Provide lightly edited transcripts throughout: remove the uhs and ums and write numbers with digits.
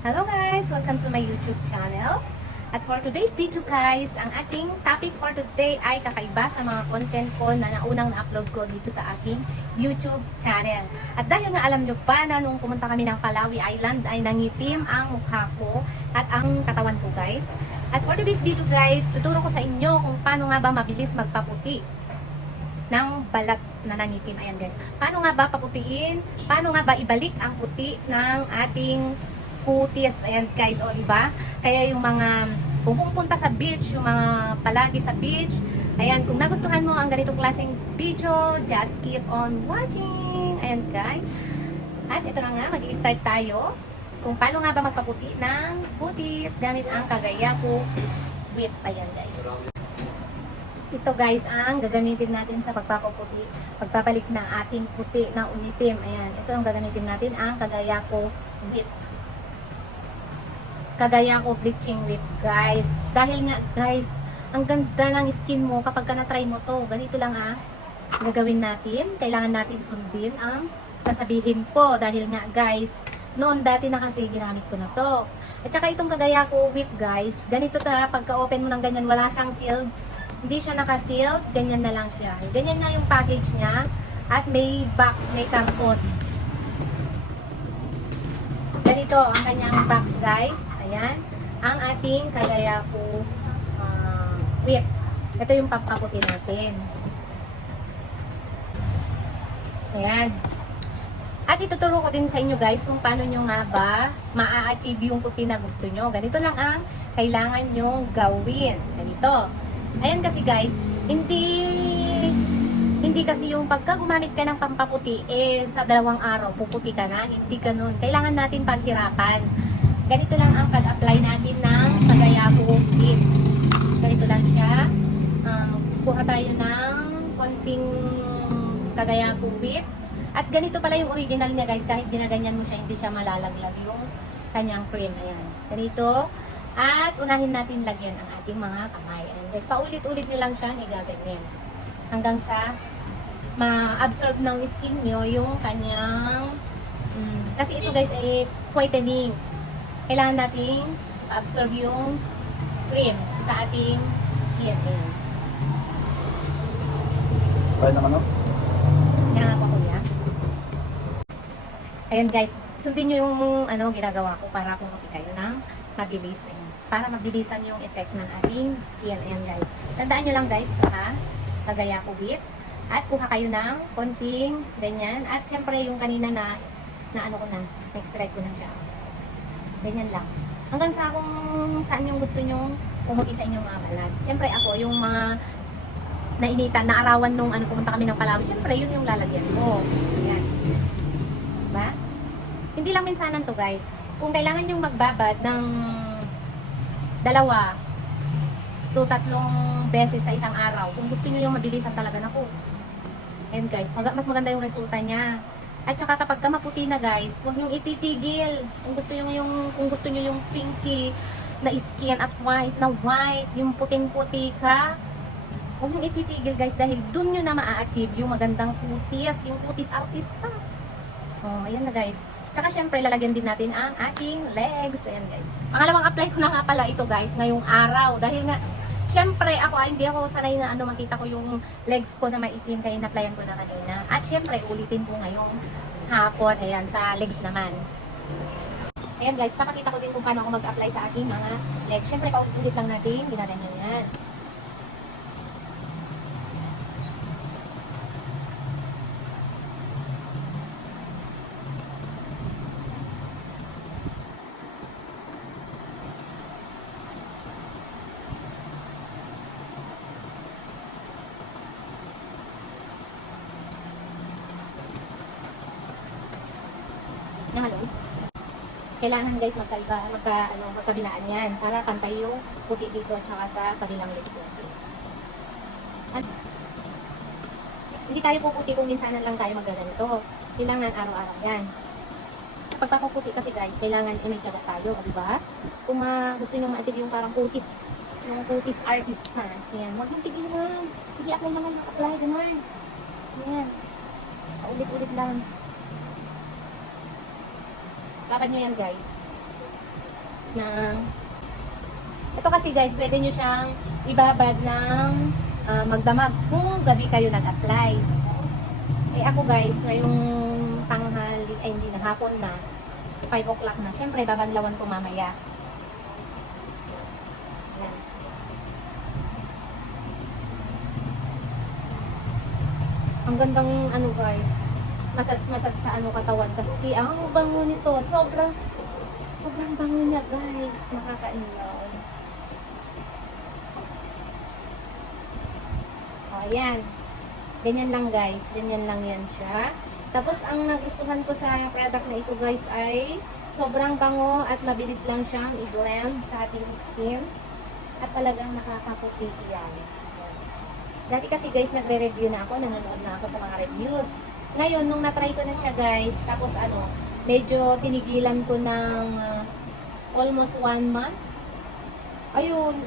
Hello guys! Welcome to my YouTube channel. At for today's video guys, ang ating topic for today ay kakaiba sa mga content ko na naunang na-upload ko dito sa aking YouTube channel. At dahil nga alam nyo pa na nung pumunta kami ng Palawi Island ay nangitim ang mukha ko at ang katawan ko guys. At for today's video guys, tuturo ko sa inyo kung paano nga ba mabilis magpaputi ng balat na nangitim. Ayan guys. Paano nga ba paputiin? Paano nga ba ibalik ang puti ng ating kutis? Ayan guys, o diba? Kaya yung mga kung pupunta sa beach, yung mga palagi sa beach, ayan, kung nagustuhan mo ang ganitong klaseng video, just keep on watching. Ayan guys. At ito na nga, mag-i-start tayo kung paano nga ba magpaputi ng kutis gamit ang Kagayako whip. Ayan guys. Ito guys ang gagamitin natin sa pagpapaputi, pagpapalik ng ating puti na umitim. Ayan, ito ang gagamitin natin, ang Kagayako whip. Kagayako bleaching whip guys. Dahil nga guys, ang ganda ng skin mo kapag ka na-try mo to. Ganito lang gagawin natin. Kailangan natin sundin ang sasabihin ko. Dahil nga guys, noon dati na kasi ginamit ko na to. At saka itong Kagayako whip guys, ganito ta, pagka-open mo ng ganyan, wala siyang sealed. Hindi siya naka-sealed, ganyan na lang siya. Ganyan na yung package niya. At may box, may karton. Ganito ang kanyang box guys. Ayan, ang ating Kagayako whip. Ito yung papaputi natin. Ayan. At ituturo ko din sa inyo guys kung paano nyo nga ba maa-achieve yung puti na gusto nyo. Ganito lang ang kailangan nyong gawin. Ganito. Ayan kasi guys, hindi kasi yung pagka gumamit ka ng pampaputi, sa 2 araw, puputi ka na. Hindi ganun. Kailangan natin paghirapan. Ganito lang ang pag-apply natin ng Kagayako whip. Ganito lang siya. Kuha tayo ng konting Kagayako whip. At ganito pala yung original niya guys. Kahit ginaganyan mo siya, hindi siya malalaglag yung kanyang cream. Ayan. Ganito. At unahin natin lagyan ang ating mga kamay. Ayan guys. Paulit-ulit nyo lang siya igaganyan. Hanggang sa ma-absorb ng skin nyo yung kanyang kasi ito guys ay whitening. Kailangan nating absorb yung cream sa ating skin. Ayan. Kaya naman, no? Kaya pa ko niya. Ayan guys, sundin nyo yung ginagawa ko para pumuti kayo ng mabilis. Ayan. Para mabilisan yung effect ng ating skin. Ayan guys. Tandaan nyo lang guys, Kagayako whip. At kuha kayo ng konting ganyan. At syempre yung kanina na na-spread ko na siya. Ganyan lang. Hanggang sa kung saan yung gusto nyo pumuti sa inyong mga balat. Siyempre ako, yung mga nainitan, naarawan nung pumunta kami ng Palawi, siyempre yun yung lalagyan ko. Ayan. Diba? Hindi lang minsanan to guys. Kung kailangan yung magbabad ng 2 to 3 beses sa isang araw, kung gusto nyo yung mabilisan talaga na po. And guys, mas maganda yung resulta niya. At saka kapag ka maputi na guys, huwag niyong ititigil. Kung gusto niyo yung pinky na skin at white, yung puting-puti ka, huwag niyong ititigil guys dahil dun niyo na maa-achieve yung magandang kutis, yung kutis artista. Oh, ayan na guys. Tsaka syempre lalagyan din natin ang ating legs. Ayan guys. Pangalawang apply ko na nga pala ito guys ngayong araw dahil nga syempre ako hindi ako sanay na makita ko yung legs ko na maitim kaya na-applyan ko na kanina. At syempre ulitin ko ngayong hapon. Ayan, sa legs naman. Ayan guys, papakita ko din kung paano ako mag-apply sa aking mga legs. Syempre paulit lang natin, ginaganyan yan. Nahalo. Kailangan guys magkabilaan yan para pantay yung puti dito at saka sa kabilang legs natin. At hindi tayo puputi kung minsanan lang tayo magganito. Kailangan araw-araw yan. Kapag papuputi kasi guys, kailangan may tiyaga tayo, di ba? Kung gusto nyo ma-achieve yung parang kutis, yung kutis artista. Ayan, huwag mong tigilan. Sige, apply naman, apply, ganun. Ayan. Paulit-ulit lang. Babad nyo yan guys. ng ito kasi guys, pwede nyo siyang ibabad ng magdamag kung gabi kayo nag-apply. Eh ako guys, ngayong tanghali, ay hindi na, hapon na, 5 o'clock na. Siyempre, babanlawan ko mamaya. Yan. Ang gandang ano guys, massage sa ano katawan kasi ang bango nito, sobrang bango niya guys, nakakainaw. O ayan, ganyan lang guys, ganyan lang yan siya. Tapos ang nagustuhan ko sa product na ito guys ay sobrang bango at mabilis lang siyang i-blend sa ating skin at talagang nakakaputi yan. Dati kasi guys, nagre-review na ako, nanonood na ako sa mga reviews. Ngayon, nung na-try ko na siya guys, tapos ano, medyo tinigilan ko ng almost 1 month. Ayun,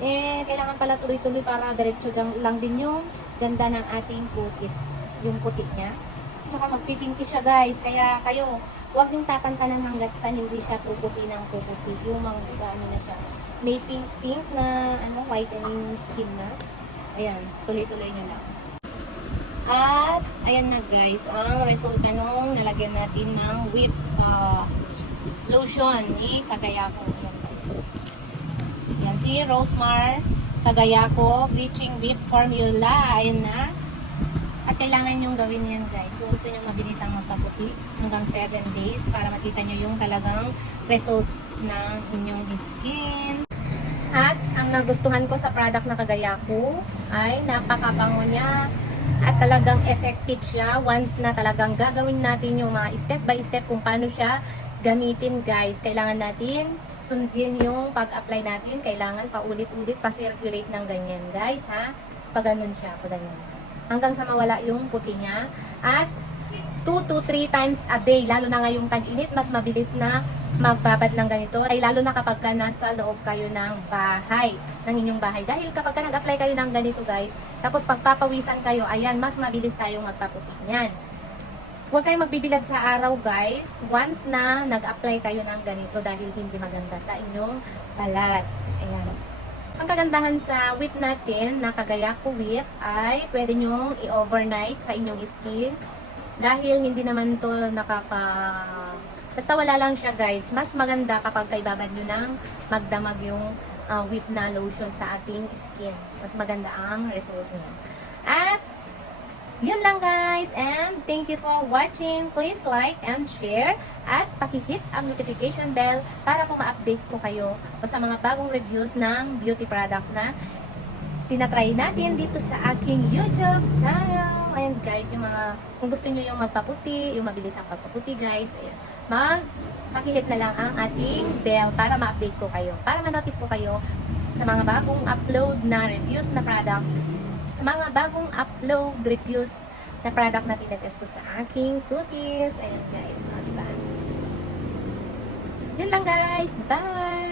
kailangan pala tuloy-tuloy para diretso lang din yung ganda ng ating kutis, yung puti niya. Tsaka magpipinky siya guys, kaya kayo, huwag yung tatantanan hanggat sa hindi siya puputi ng puputi. Yung mga ano na siya, may pink na ano, whitening skin na. Ayan, tuloy-tuloy nyo lang. At, ayan na guys, ang resulta nung nalagyan natin ng whip lotion ni Kagayako. Ayan guys. Ayan, si Rosemar Kagayako Bleaching Whip Formula. Ayan na. At kailangan nyong gawin yan guys. Kung gusto nyo mabilis ang magpaputi, hanggang 7 days para makita nyo yung talagang result ng inyong skin. At ang nagustuhan ko sa product na Kagayako ay napakabango niya at talagang effective siya once na talagang gagawin natin yung mga step by step kung paano siya gamitin guys. Kailangan natin sundin yung pag-apply natin. Kailangan paulit-ulit pa-circulate ng ganyan guys ha. Pag ganun siya, pag ganun. Hanggang sa mawala yung puti niya. At 2 to 3 times a day, lalo na ngayong tag-init, mas mabilis na magbabad ng ganito, ay lalo na kapag ka nasa loob kayo ng bahay, ng inyong bahay. Dahil kapag ka nag-apply kayo ng ganito guys, tapos pagpapawisan kayo, ayan, mas mabilis tayong magpaputi niyan. Huwag kayong magbibilad sa araw guys, once na nag-apply kayo ng ganito dahil hindi maganda sa inyong balat. Ayan. Ang kagandahan sa whip natin, na Kagayako whip, ay pwede nyong i-overnight sa inyong skin. Dahil hindi naman to basta wala lang siya guys. Mas maganda kapag kaibabad nyo ng magdamag yung whip na lotion sa ating skin. Mas maganda ang result niya. At yun lang guys. And thank you for watching. Please like and share. At pakihit ang notification bell para po ma-update ko kayo sa mga bagong reviews ng beauty product na tinatry natin dito sa aking YouTube channel. Ayan guys, yung mga, kung gusto nyo yung magpaputi, yung mabilis ang pagpaputi guys, ayan, pakihit na lang ang ating bell para ma-update ko kayo, para ma-notify ko kayo sa mga bagong upload na reviews na product, sa mga bagong upload reviews na product na tinatest ko sa aking cookies. Ayan guys, diba? Yun lang guys, bye!